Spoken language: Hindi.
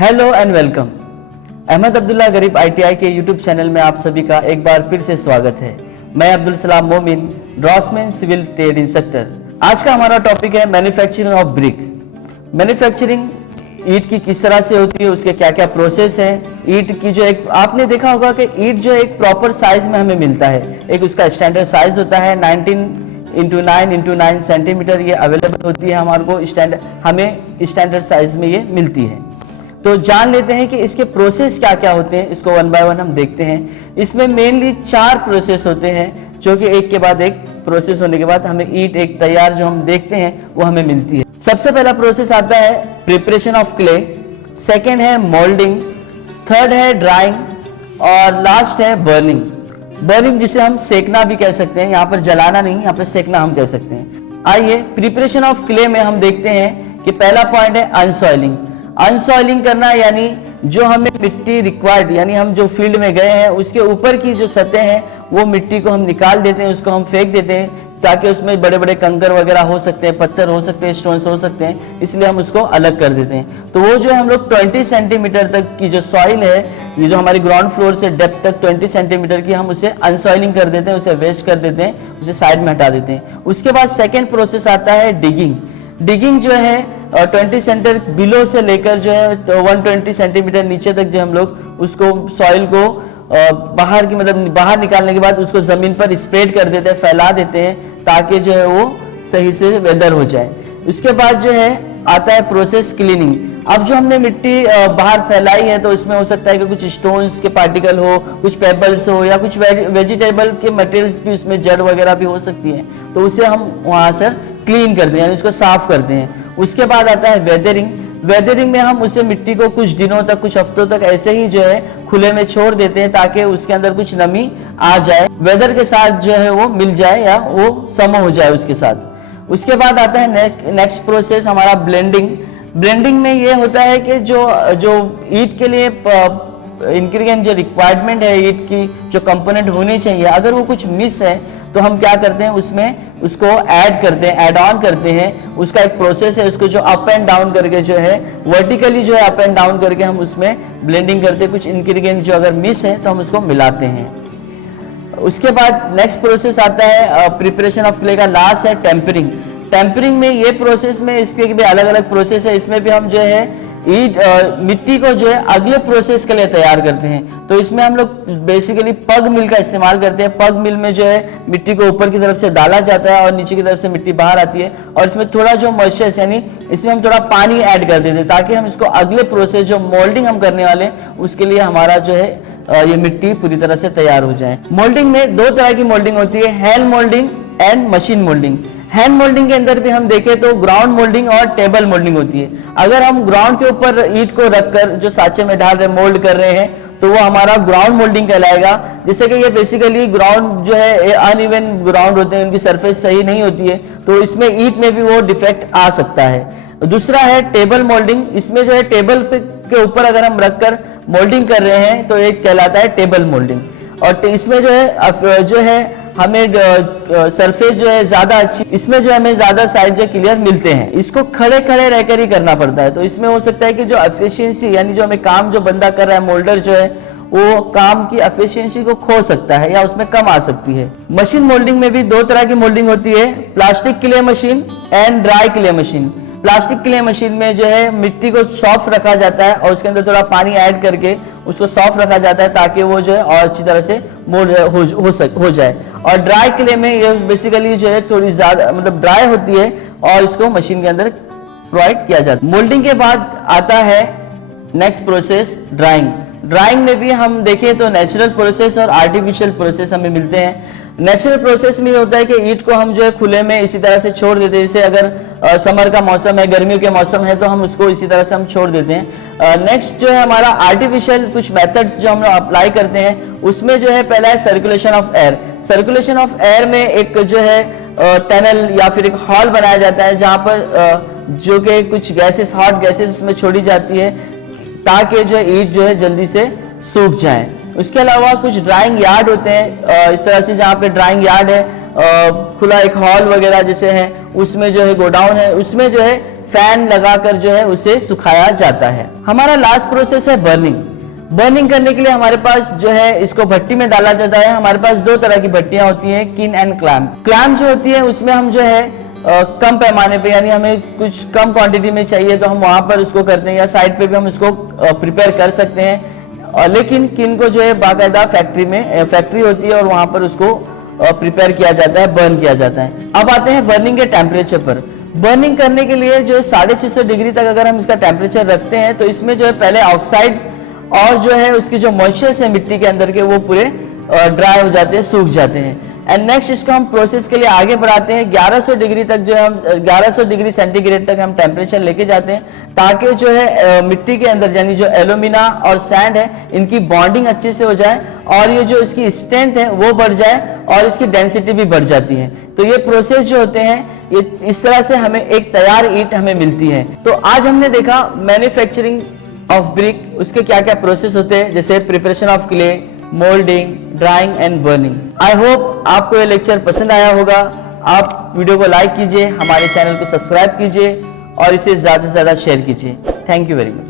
Hello and welcome. Ahmad Abdullah गरीब आईटीआई के यूट्यूब चैनल में आप सभी का एक बार फिर से स्वागत है। मैं अब्दुल सलाम मोमिन, ड्रॉसमैन सिविल ट्रेड इंस्ट्रक्टर। आज का हमारा टॉपिक है मैन्युफैक्चरिंग ऑफ ब्रिक। मैन्युफैक्चरिंग ईंट की किस तरह से होती है, उसके क्या क्या प्रोसेस है। ईंट की जो एक आपने देखा होगा कि ईंट जो एक प्रॉपर साइज में हमें मिलता है, एक उसका स्टैंडर्ड साइज होता है 19x9 सेंटीमीटर, ये अवेलेबल होती है हमारे को हमें स्टैंडर्ड साइज में ये मिलती है। तो जान लेते हैं कि इसके प्रोसेस क्या क्या होते हैं, इसको वन बाय वन हम देखते हैं। इसमें मेनली 4 प्रोसेस होते हैं, जो कि एक के बाद एक प्रोसेस होने के बाद हमें ईंट एक तैयार जो हम देखते हैं वो हमें मिलती है। सबसे पहला प्रोसेस आता है प्रिपरेशन ऑफ क्ले, सेकेंड है मोल्डिंग, थर्ड है ड्राइंग और लास्ट है बर्निंग। बर्निंग जिसे हम सेकना भी कह सकते हैं, यहाँ पर जलाना नहीं, यहाँ पर सेकना हम कह सकते हैं। आइए प्रिपरेशन ऑफ क्ले में हम देखते हैं कि पहला पॉइंट है अनसॉइलिंग। अनसॉइलिंग करना यानी जो हमें मिट्टी रिक्वायर्ड, यानी हम जो फील्ड में गए हैं उसके ऊपर की जो सतह है वो मिट्टी को हम निकाल देते हैं, उसको हम फेंक देते हैं, ताकि उसमें बड़े बड़े कंकर वगैरह हो सकते हैं, पत्थर हो सकते हैं, स्टोन्स हो सकते हैं, इसलिए हम उसको अलग कर देते हैं। तो वो जो हम लोग 20 सेंटीमीटर तक की जो सॉइल है, ये जो हमारी ग्राउंड फ्लोर से डेप्थ तक 20 सेंटीमीटर की, हम उसे अनसॉइलिंग कर देते हैं, उसे वेस्ट कर देते हैं, उसे साइड में हटा देते हैं। उसके बाद सेकेंड प्रोसेस आता है डिगिंग। डिगिंग जो है 20 सेंटीमीटर बिलो से लेकर जो है 120 सेंटीमीटर नीचे तक जो हम लोग उसको सॉइल को बाहर की मतलब बाहर निकालने के बाद उसको जमीन पर स्प्रेड कर देते हैं, फैला देते हैं, ताकि जो है वो सही से वेदर हो जाए। उसके बाद जो है आता है प्रोसेस क्लीनिंग। अब जो हमने मिट्टी बाहर फैलाई है तो उसमें हो सकता है कि कुछ स्टोन्स के पार्टिकल हो, कुछ पेबल्स हो, या कुछ वेजिटेबल के मटेरियल्स भी, उसमें जड़ वगैरह भी हो सकती है, तो उसे हम वहां से क्लीन करते हैं, यानी उसको साफ करते हैं। उसके बाद आता है वेदरिंग। वेदरिंग में हम उसे मिट्टी को कुछ दिनों तक, कुछ हफ्तों तक ऐसे ही जो है खुले में छोड़ देते हैं, ताकि उसके अंदर कुछ नमी आ जाए, वेदर के साथ जो है वो मिल जाए या वो सम हो जाए उसके साथ। उसके बाद आता है नेक्स्ट प्रोसेस हमारा ब्लेंडिंग। ब्लेंडिंग में ये होता है कि जो ईंट के लिए इंग्रेडिएंट जो रिक्वायरमेंट है, ईंट की जो कंपोनेंट होनी चाहिए, अगर वो कुछ मिस है तो हम क्या करते हैं, उसमें उसको ऐड करते हैं, ऐड ऑन करते हैं। उसका एक प्रोसेस है, उसको जो अप एंड डाउन करके जो है वर्टिकली जो है अप एंड डाउन करके हम उसमें ब्लेंडिंग करते हैं। कुछ इंग्रेडिएंट जो अगर मिस है तो हम उसको मिलाते हैं। उसके बाद नेक्स्ट प्रोसेस आता है प्रिपरेशन ऑफ क्ले का, लास्ट है टेम्परिंग। टेम्परिंग में ये प्रोसेस में इसके भी अलग अलग प्रोसेस है, इसमें भी हम जो है मिट्टी को जो है अगले प्रोसेस के लिए तैयार करते हैं। तो इसमें हम लोग बेसिकली पग मिल का इस्तेमाल करते हैं। पग मिल में जो है मिट्टी को ऊपर की तरफ से डाला जाता है और नीचे की तरफ से मिट्टी बाहर आती है, और इसमें थोड़ा जो मॉइस्चर, यानी इसमें हम थोड़ा पानी ऐड कर देते हैं, ताकि हम इसको अगले प्रोसेस जो मोल्डिंग हम करने वाले उसके लिए हमारा जो है ये मिट्टी पूरी तरह से तैयार हो जाए। मोल्डिंग में 2 तरह की मोल्डिंग होती है, hand moulding and machine moulding. Hand moulding के अंदर भी हम देखें तो ग्राउंड मोल्डिंग और टेबल मोल्डिंग होती है। अगर हम ग्राउंड के ऊपर ईंट को रखकर जो सांचे में डाल रहे, मोल्ड कर रहे हैं, तो वो हमारा ग्राउंड मोल्डिंग कहलाएगा। जैसे कि ये बेसिकली ग्राउंड जो है अनइवन ग्राउंड होते हैं, उनकी सरफेस सही नहीं होती है, तो इसमें ईंट में भी वो डिफेक्ट आ सकता है। दूसरा है टेबल मोल्डिंग। इसमें जो है टेबल के ऊपर अगर हम रखकर मोल्डिंग कर रहे हैं तो एक कहलाता है टेबल मोल्डिंग। और इसमें जो है हमें सरफेस जो है ज्यादा अच्छी, इसमें जो हमें ज्यादा साइड जो क्लियर मिलते हैं। इसको खड़े खड़े रहकर ही करना पड़ता है, तो इसमें हो सकता है कि जो एफिशिएंसी, यानी जो हमें काम जो बंदा कर रहा है, मोल्डर जो है, वो काम की एफिशिएंसी को खो सकता है या उसमें कम आ सकती है। मशीन मोल्डिंग में भी 2 तरह की मोल्डिंग होती है, plastic clay machine and dry clay machine. Plastic clay machine में जो है मिट्टी को सॉफ्ट रखा जाता है और उसके अंदर थोड़ा पानी ऐड करके उसको सॉफ्ट रखा जाता है, ताकि वो जो है और अच्छी तरह से मोल्ड हो जाए। और ड्राई क्ले में ये बेसिकली जो है थोड़ी ज्यादा मतलब ड्राई होती है और इसको मशीन के अंदर प्रोवाइड किया जाता है। मोल्डिंग के बाद आता है नेक्स्ट प्रोसेस ड्राइंग। ड्राइंग में भी हम देखें तो नेचुरल प्रोसेस और आर्टिफिशियल प्रोसेस हमें मिलते हैं। नेचुरल प्रोसेस में ये होता है कि ईंट को हम जो है खुले में इसी तरह से छोड़ देते हैं। जैसे अगर समर का मौसम है, गर्मियों के मौसम है, तो हम उसको इसी तरह से हम छोड़ देते हैं। नेक्स्ट जो है हमारा आर्टिफिशियल कुछ मेथड्स जो हम लोग अप्लाई करते हैं, उसमें जो है पहला है circulation of air. Circulation of air में एक जो है टनल या फिर एक हॉल बनाया जाता है, जहाँ पर जो कि कुछ गैसेस, हॉट गैसेस उसमें छोड़ी जाती है, ताकि जो ईंट जो है जल्दी से सूख जाए। उसके अलावा कुछ ड्राइंग यार्ड होते हैं, इस तरह से जहाँ पे ड्राइंग यार्ड है, खुला एक हॉल वगैरह जैसे है, उसमें जो है गोडाउन है, उसमें जो है फैन लगाकर जो है उसे सुखाया जाता है। हमारा लास्ट प्रोसेस है बर्निंग। बर्निंग करने के लिए हमारे पास जो है इसको भट्टी में डाला जाता है। हमारे पास दो तरह की भट्टियां होती हैं, किन एंड क्लैम्प। क्लैम्प जो होती है उसमें हम जो है कम पैमाने पे, यानी हमें कुछ कम क्वांटिटी में चाहिए तो हम वहां पर उसको करते हैं, या साइड पे भी हम उसको प्रिपेयर कर सकते हैं। लेकिन किन को जो है बाकायदा फैक्ट्री होती है और वहां पर उसको प्रिपेयर किया जाता है, बर्न किया जाता है। अब आते हैं बर्निंग के टेम्परेचर पर। बर्निंग करने के लिए जो है 650 डिग्री तक अगर हम इसका टेम्परेचर रखते हैं तो इसमें जो है पहले ऑक्साइड्स और जो है उसकी जो मॉइस्चर्स है मिट्टी के अंदर के, वो पूरे ड्राई हो जाते हैं, सूख जाते हैं। एंड नेक्स्ट इसको हम प्रोसेस के लिए आगे बढ़ाते हैं। 1100 डिग्री तक जो है हम 1100 डिग्री सेंटीग्रेड तक हम टेम्परेचर लेके जाते हैं, ताकि जो है मिट्टी के अंदर यानी जो एल्यूमिना और सैंड है इनकी बॉन्डिंग अच्छे से हो जाए और ये जो इसकी स्ट्रेंथ है वो बढ़ जाए और इसकी डेंसिटी भी बढ़ जाती है। तो ये प्रोसेस जो होते हैं ये इस तरह से हमें एक तैयार ईंट हमें मिलती है। तो आज हमने देखा मैन्युफैक्चरिंग ऑफ ब्रिक, उसके क्या क्या प्रोसेस होते हैं, जैसे preparation of clay, moulding, drawing and burning. I hope आपको ये लेक्चर पसंद आया होगा। आप वीडियो को लाइक कीजिए, हमारे चैनल को सब्सक्राइब कीजिए और इसे ज्यादा से ज्यादा शेयर कीजिए। Thank you very much.